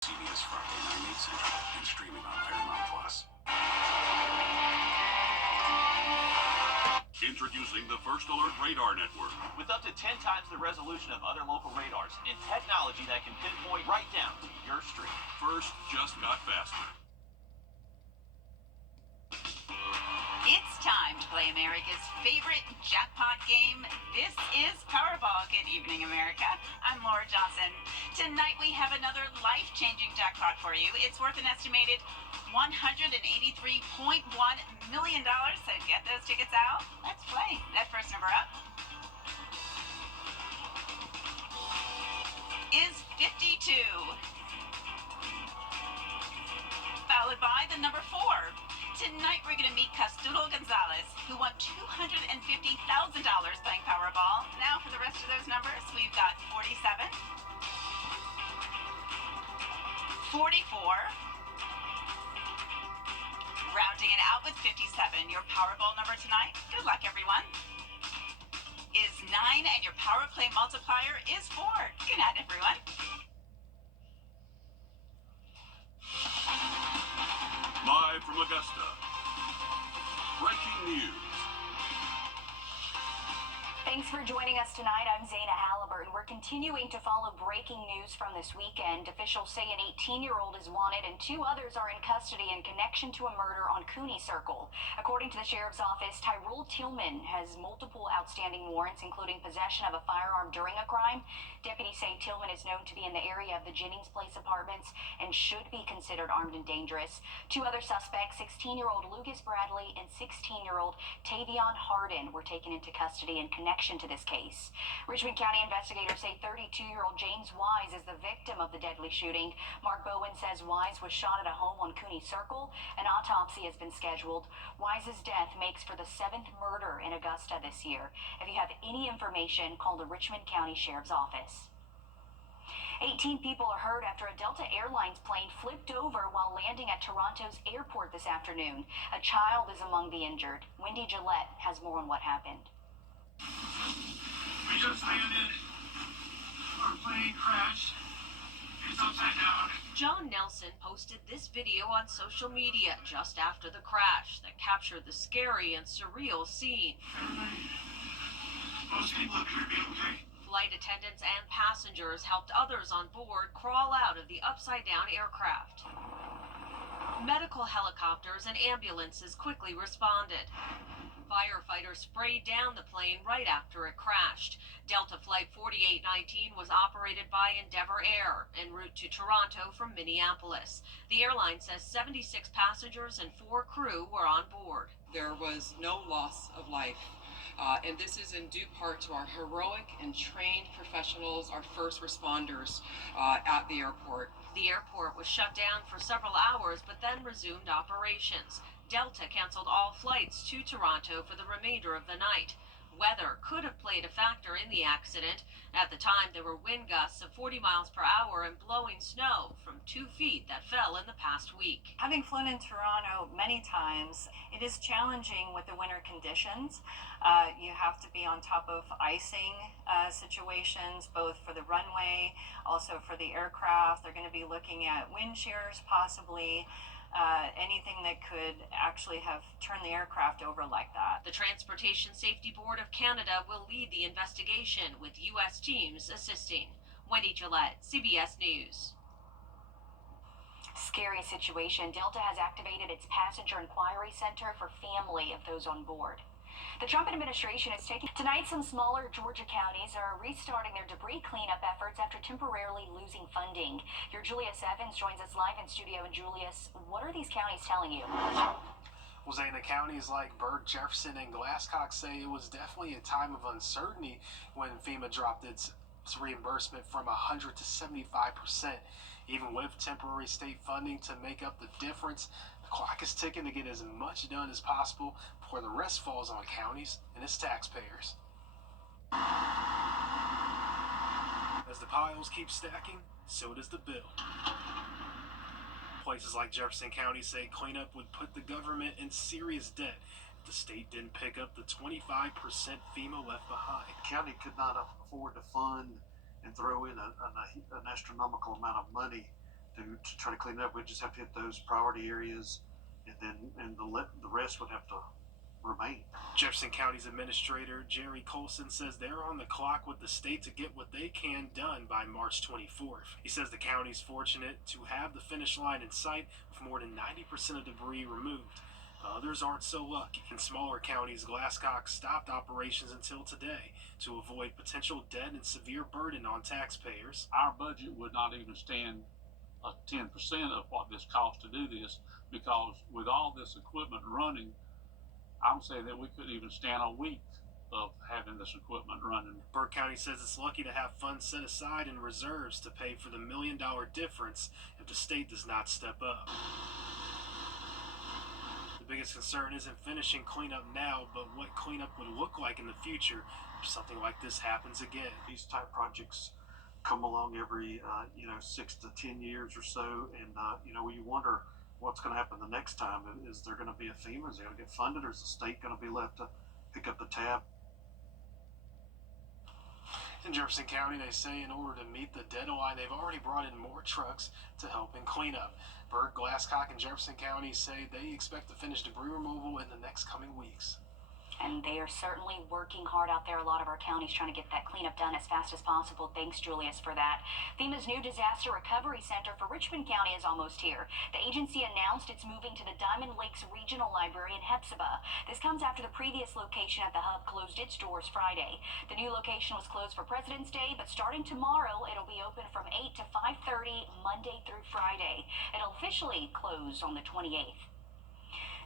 CBS Friday Night 8 Central and streaming on Paramount Plus. Introducing the First Alert Radar Network. With up to 10 times the resolution of other local radars and technology that can pinpoint right down to your street. First just got faster. It's time to play America's favorite jackpot game. This is Powerball. Good evening, America. I'm Laura Johnson. Tonight we have another life-changing jackpot for you. It's worth an estimated $183.1 million. So get those tickets out. Let's play. That first number up is 52. Followed by the number 4. Tonight we're going to meet Casturo Gonzalez, who won $250,000 playing Powerball. Now for the rest of those numbers, we've got 47, 44, rounding it out with 57. Your Powerball number tonight, good luck everyone, is 9, and your Power Play multiplier is 4. Good night, everyone. Live from Augusta. Breaking news. Thanks for joining us tonight. I'm Zaina Halliburton. We're continuing to follow breaking news from this weekend. Officials say an 18-year-old is wanted and 2 others are in custody in connection to a murder on Cooney Circle. According to the sheriff's office, Tyrell Tillman has multiple outstanding warrants, including possession of a firearm during a crime. Deputies say Tillman is known to be in the area of the Jennings Place apartments and should be considered armed and dangerous. 2 other suspects, 16-year-old Lucas Bradley and 16-year-old Tavion Harden, were taken into custody in connection to this case. Richmond County investigators say 32-year-old James Wise is the victim of the deadly shooting. Mark Bowen says Wise was shot at a home on Cooney Circle. An autopsy has been scheduled. Wise's death makes for the 7th murder in Augusta this year. If you have any information, call the Richmond County Sheriff's Office. 18 people are hurt after a Delta Airlines plane flipped over while landing at Toronto's airport this afternoon. A child is among the injured. Wendy Gillette has more on what happened. We just landed. Our plane crashed. It's upside down. John Nelson posted this video on social media just after the crash that captured the scary and surreal scene. Everybody, most people appear to be okay. Flight attendants and passengers helped others on board crawl out of the upside-down aircraft. Medical helicopters and ambulances quickly responded. Firefighters sprayed down the plane right after it crashed. Delta Flight 4819 was operated by Endeavour Air en route to Toronto from Minneapolis. The airline says 76 passengers and 4 crew were on board. There was no loss of life. And this is in due part to our heroic and trained professionals, our first responders at the airport. The airport was shut down for several hours, but then resumed operations. Delta canceled all flights to Toronto for the remainder of the night. Weather could have played a factor in the accident. At the time, there were wind gusts of 40 miles per hour and blowing snow from 2 feet that fell in the past week. Having flown in Toronto many times, it is challenging with the winter conditions. You have to be on top of icing situations, both for the runway, also for the aircraft. They're going to be looking at wind shears, possibly. Anything that could actually have turned the aircraft over like that. The Transportation Safety Board of Canada will lead the investigation, with U.S. teams assisting. Wendy Gillette, CBS News. Scary situation. Delta has activated its passenger inquiry center for family of those on board. The Trump administration is taking tonight. Some smaller Georgia counties are restarting their debris cleanup efforts after temporarily losing funding. Your Julius Evans joins us live in studio. And Julius, what are these counties telling you? Well, Zaina, counties like Burke, Jefferson, and Glasscock say it was definitely a time of uncertainty when FEMA dropped its reimbursement from 100 to 75%. Even with temporary state funding to make up the difference, the clock is ticking to get as much done as possible before the rest falls on counties and its taxpayers. As the piles keep stacking, so does the bill. Places like Jefferson County say cleanup would put the government in serious debt if the state didn't pick up the 25% FEMA left behind. The county could not afford to fund and throw in an astronomical amount of money to try to clean it up. We just have to hit those priority areas, and the rest would have to remain. Jefferson County's Administrator Jerry Colson says they're on the clock with the state to get what they can done by March 24th. He says the county's fortunate to have the finish line in sight with more than 90% of debris removed. Others aren't so lucky. In smaller counties, Glasscock stopped operations until today to avoid potential debt and severe burden on taxpayers. Our budget would not even stand 10% of what this cost to do this, because with all this equipment running, I'm saying that we couldn't even stand a week of having this equipment running. Burke County says it's lucky to have funds set aside in reserves to pay for the $1 million difference if the state does not step up. The biggest concern isn't finishing cleanup now, but what cleanup would look like in the future if something like this happens again. These type projects come along every 6 to 10 years or so, and you wonder what's going to happen the next time. Is there going to be a FEMA? Is it going to get funded, or is the state going to be left to pick up the tab? In Jefferson County, they say in order to meet the deadline, they've already brought in more trucks to help in cleanup. Burke, Glasscock, and Jefferson County say they expect to finish debris removal in the next coming weeks. And they are certainly working hard out there. A lot of our counties trying to get that cleanup done as fast as possible. Thanks, Julius, for that. FEMA's new Disaster Recovery Center for Richmond County is almost here. The agency announced it's moving to the Diamond Lakes Regional Library in Hepzibah. This comes after the previous location at the hub closed its doors Friday. The new location was closed for President's Day, but starting tomorrow, it'll be open from 8 to 5:30 Monday through Friday. It'll officially close on the 28th.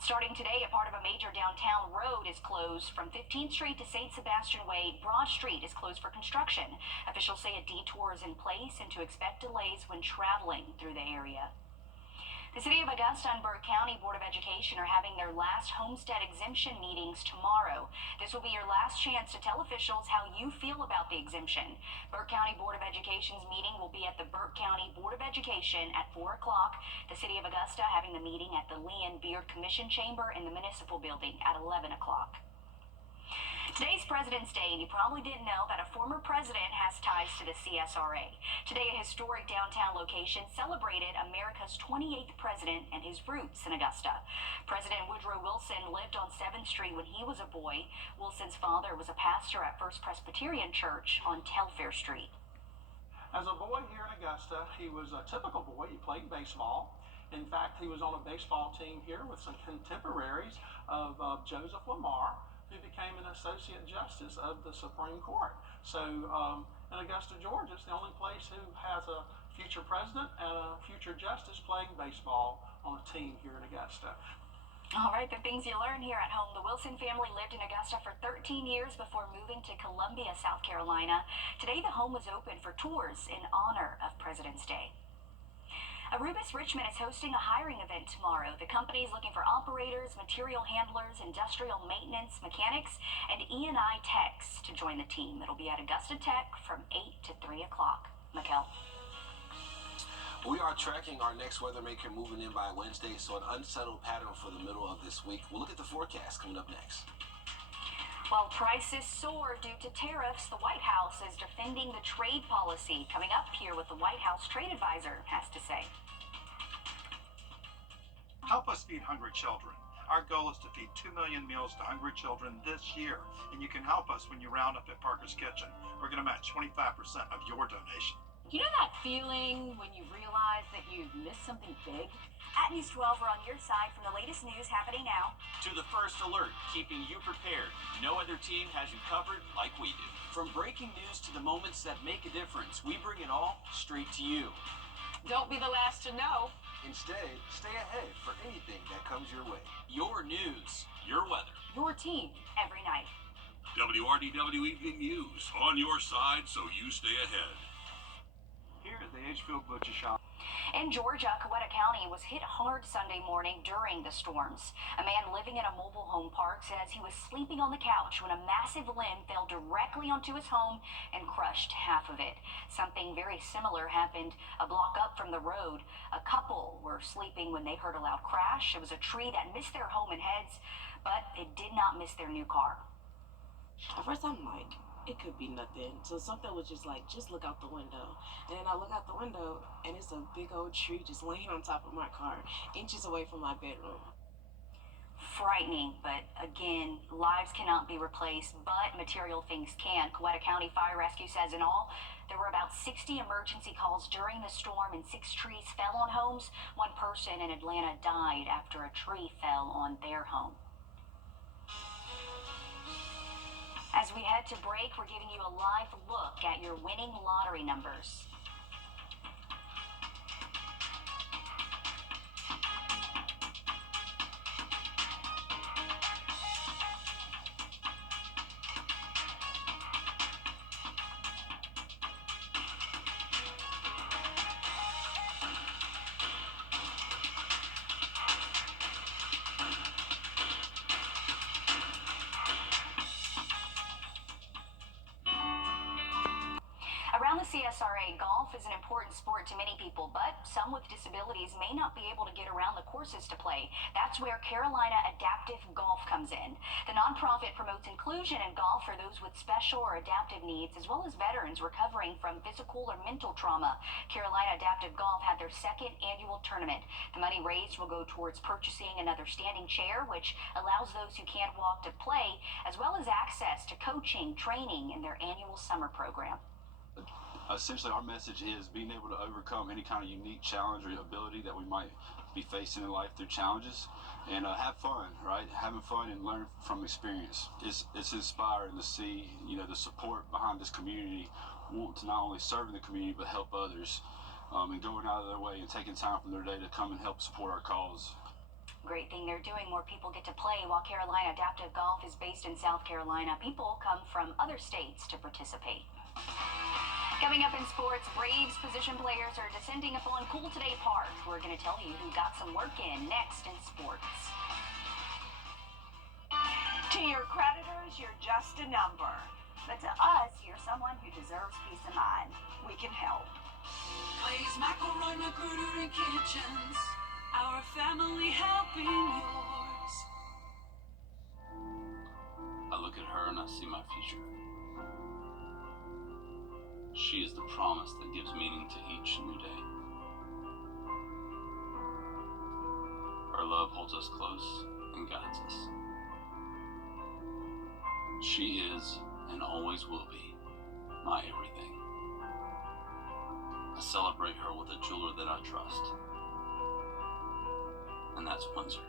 Starting today, a part of a major downtown road is closed from 15th Street to St. Sebastian Way. Broad Street is closed for construction. Officials say a detour is in place and to expect delays when traveling through the area. The City of Augusta and Burke County Board of Education are having their last homestead exemption meetings tomorrow. This will be your last chance to tell officials how you feel about the exemption. Burke County Board of Education's meeting will be at the Burke County Board of Education at 4 o'clock. The City of Augusta having the meeting at the Leon Beard Commission Chamber in the Municipal Building at 11 o'clock. Today's President's Day, and you probably didn't know that a former president has ties to the CSRA. Today, a historic downtown location celebrated America's 28th president and his roots in Augusta. President Woodrow Wilson lived on 7th Street when he was a boy. Wilson's father was a pastor at First Presbyterian Church on Telfair Street. As a boy here in Augusta, he was a typical boy. He played baseball. In fact, he was on a baseball team here with some contemporaries of Joseph Lamar, who became an associate justice of the Supreme Court. So in Augusta, Georgia, it's the only place who has a future president and a future justice playing baseball on a team here in Augusta. All right, the things you learn here at home. The Wilson family lived in Augusta for 13 years before moving to Columbia, South Carolina. Today, the home was open for tours in honor of President's Day. Arubis Richmond is hosting a hiring event tomorrow. The company is looking for operators, material handlers, industrial maintenance, mechanics, and E&I techs to join the team. It'll be at Augusta Tech from 8 to 3 o'clock. Mikkel. We are tracking our next weather maker moving in by Wednesday, so an unsettled pattern for the middle of this week. We'll look at the forecast coming up next. While prices soar due to tariffs, the White House is defending the trade policy. Coming up here with the White House trade advisor has to say. Help us feed hungry children. Our goal is to feed 2 million meals to hungry children this year, and you can help us when you round up at Parker's Kitchen. We're going to match 25% of your donation. You know that feeling when you realize that you've missed something big? At News 12, we're on your side from the latest news happening now. To the first alert, keeping you prepared. No other team has you covered like we do. From breaking news to the moments that make a difference, we bring it all straight to you. Don't be the last to know. Instead, stay ahead for anything that comes your way. Your news, your weather, your team, every night. WRDW Evening News, on your side so you stay ahead. Here at the Edgefield Butcher Shop. In Georgia, Coweta County was hit hard Sunday morning during the storms. A man living in a mobile home park says he was sleeping on the couch when a massive limb fell directly onto his home and crushed half of it. Something very similar happened a block up from the road. A couple were sleeping when they heard a loud crash. It was a tree that missed their home and heads, but it did not miss their new car. At first I'm like, it could be nothing. So something was just like, just look out the window. And then I look out the window, and it's a big old tree just laying on top of my car, inches away from my bedroom. Frightening, but again, lives cannot be replaced, but material things can. Coweta County Fire Rescue says in all, there were about 60 emergency calls during the storm and 6 trees fell on homes. One person in Atlanta died after a tree fell on their home. As we head to break, we're giving you a live look at your winning lottery numbers. Around the CSRA, golf is an important sport to many people, but some with disabilities may not be able to get around the courses to play. That's where Carolina Adaptive Golf comes in. The nonprofit promotes inclusion in golf for those with special or adaptive needs, as well as veterans recovering from physical or mental trauma. Carolina Adaptive Golf had their 2nd annual tournament. The money raised will go towards purchasing another standing chair, which allows those who can't walk to play, as well as access to coaching, training in their annual summer program. Essentially, our message is being able to overcome any kind of unique challenge or ability that we might be facing in life through challenges, and have fun, right? Having fun and learn from experience. It's inspiring to see, the support behind this community, want to not only serve in the community but help others, and going out of their way and taking time from their day to come and help support our cause. Great thing they're doing. More people get to play. While Carolina Adaptive Golf is based in South Carolina, people come from other states to participate. Coming up in sports, Braves position players are descending upon Cool Today Park. We're going to tell you who got some work in next in sports. To your creditors, you're just a number. But to us, you're someone who deserves peace of mind. We can help. Clay's McElroy, Magruder, and Kitchens. Our family helping yours. I look at her and I see my future. She is the promise that gives meaning to each new day. Her love holds us close and guides us. She is, and always will be, my everything. I celebrate her with a jeweler that I trust, and that's Windsor.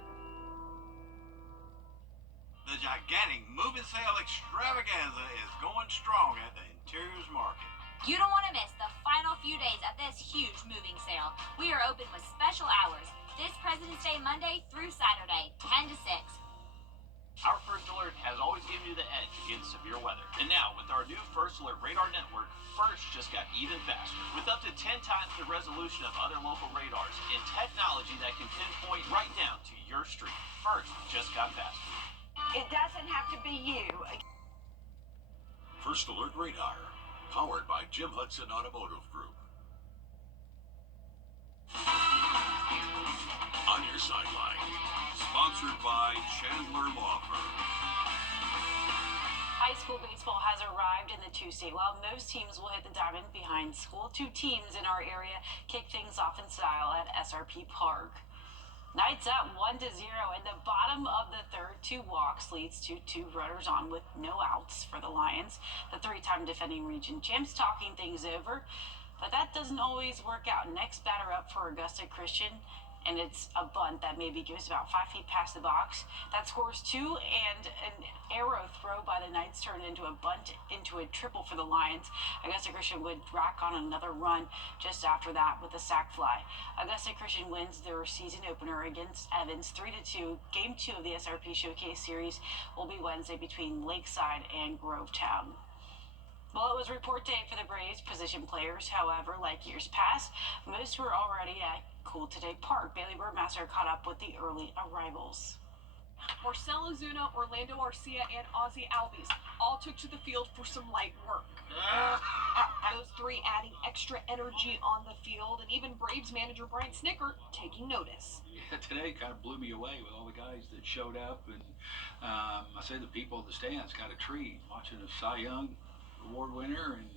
The gigantic moving sale extravaganza is going strong at the Interiors Market. You don't want to miss the final few days of this huge moving sale. We are open with special hours this President's Day Monday through Saturday, 10 to 6. Our First Alert has always given you the edge against severe weather. And now, with our new First Alert radar network, First just got even faster. With up to 10 times the resolution of other local radars and technology that can pinpoint right down to your street, First just got faster. It doesn't have to be you. First Alert Radar, powered by Jim Hudson Automotive Group. On your sideline, sponsored by Chandler Law Firm. High school baseball has arrived in the 2C. While most teams will hit the diamond behind school, 2 teams in our area kick things off in style at SRP Park. Knights up 1-0 in the bottom of the third. 2 walks leads to 2 runners on with no outs for the Lions. The 3-time defending region champs talking things over, but that doesn't always work out. Next batter up for Augusta Christian, and it's a bunt that maybe goes about 5 feet past the box. That scores 2, and an arrow throw by the Knights turned into a bunt into a triple for the Lions. Augusta Christian would rack on another run just after that with a sac fly. Augusta Christian wins their season opener against Evans 3-2. Game 2 of the SRP Showcase Series will be Wednesday between Lakeside and Grovetown. Well, it was report day for the Braves position players. However, like years past, most were already at Cool Today Park. Bailey Birdmaster caught up with the early arrivals. Marcelo Zuna, Orlando Arcia, and Ozzie Albies all took to the field for some light work. Those 3 adding extra energy on the field, and even Braves manager Brian Snicker taking notice. Yeah, today kind of blew me away with all the guys that showed up, and I say the people in the stands got a treat watching a Cy Young award winner and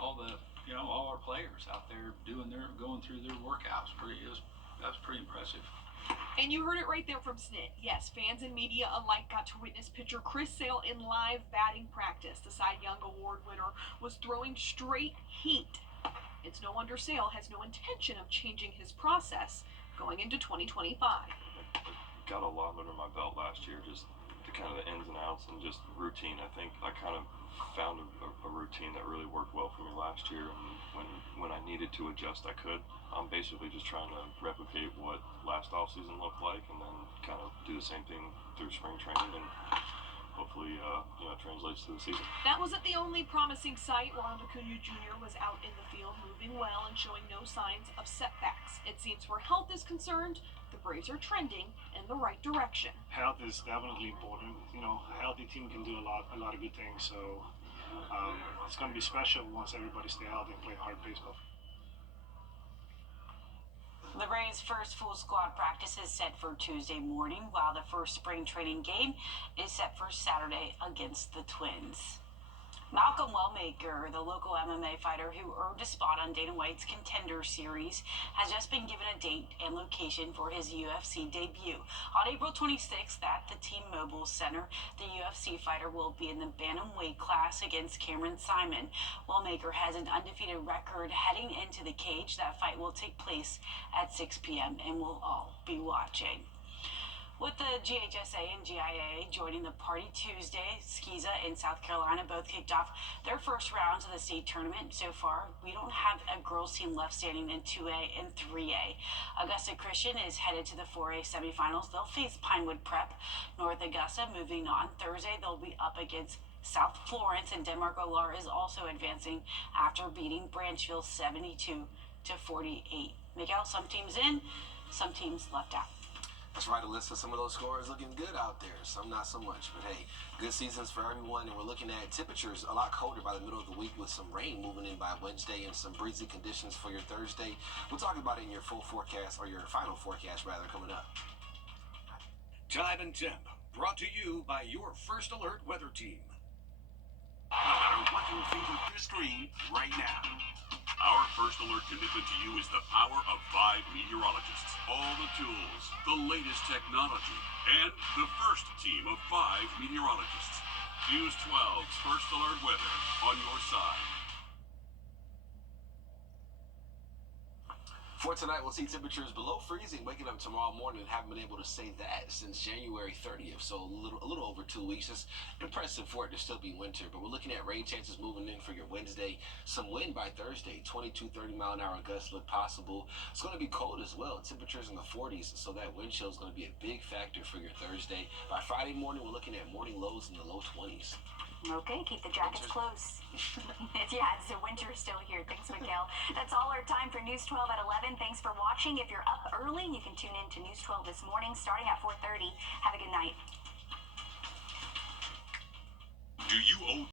all the, all our players out there going through their workouts. That was pretty impressive. And you heard it right there from Snit. Yes, fans and media alike got to witness pitcher Chris Sale in live batting practice. The Cy Young Award winner was throwing straight heat. It's no wonder Sale has no intention of changing his process going into 2025. Got a lot under my belt last year, just the kind of the ins and outs and just routine. I think I kind of found a routine that really worked well for me last year, and when I needed to adjust, I could. I'm basically just trying to replicate what last off season looked like, and then kind of do the same thing through spring training, and hopefully, translates to the season. That wasn't the only promising sight. Ronald Acuna Jr. was out in the field, moving well and showing no signs of setbacks. It seems where health is concerned, the Braves are trending in the right direction. Health is definitely important. A healthy team can do a lot of good things. So it's going to be special once everybody stay healthy and play hard baseball. The Braves' first full squad practice is set for Tuesday morning, while the first spring training game is set for Saturday against the Twins. Malcolm Wellmaker, the local MMA fighter who earned a spot on Dana White's Contender Series, has just been given a date and location for his UFC debut. On April 26th at the T-Mobile Center, the UFC fighter will be in the bantamweight class against Cameron Simon. Wellmaker has an undefeated record heading into the cage. That fight will take place at 6 p.m. and we'll all be watching. With the GHSA and GIA joining the party Tuesday, Skeeza and South Carolina both kicked off their first rounds of the state tournament. So far, we don't have a girls team left standing in 2A and 3A. Augusta Christian is headed to the 4A semifinals. They'll face Pinewood Prep. North Augusta moving on. Thursday, they'll be up against South Florence, and Denmark Olar is also advancing after beating Branchville 72-48. Miguel, some teams in, some teams left out. That's right, Alyssa. Some of those scores looking good out there. Some not so much. But hey, good seasons for everyone. And we're looking at temperatures a lot colder by the middle of the week with some rain moving in by Wednesday and some breezy conditions for your Thursday. We'll talk about it in your full forecast, or your final forecast rather, coming up. Time and temp, brought to you by your First Alert weather team. No matter what you're feeling through the screen right now. Our First Alert commitment to you is the power of 5 meteorologists. All the tools, the latest technology, and the first team of 5 meteorologists. News 12's First Alert weather on your side. For tonight, we'll see temperatures below freezing, waking up tomorrow morning, and haven't been able to say that since January 30th, so a little over 2 weeks. It's impressive for it to still be winter, but we're looking at rain chances moving in for your Wednesday. Some wind by Thursday, 22-30 mile an hour gusts look possible. It's going to be cold as well, temperatures in the 40s, so that wind chill is going to be a big factor for your Thursday. By Friday morning, we're looking at morning lows in the low 20s. Okay, keep the jackets close. Yeah, it's the winter still here. Thanks, Miguel. That's all our time for News 12 at 11. Thanks for watching. If you're up early, you can tune in to News 12 this morning, starting at 4:30. Have a good night. Do you owe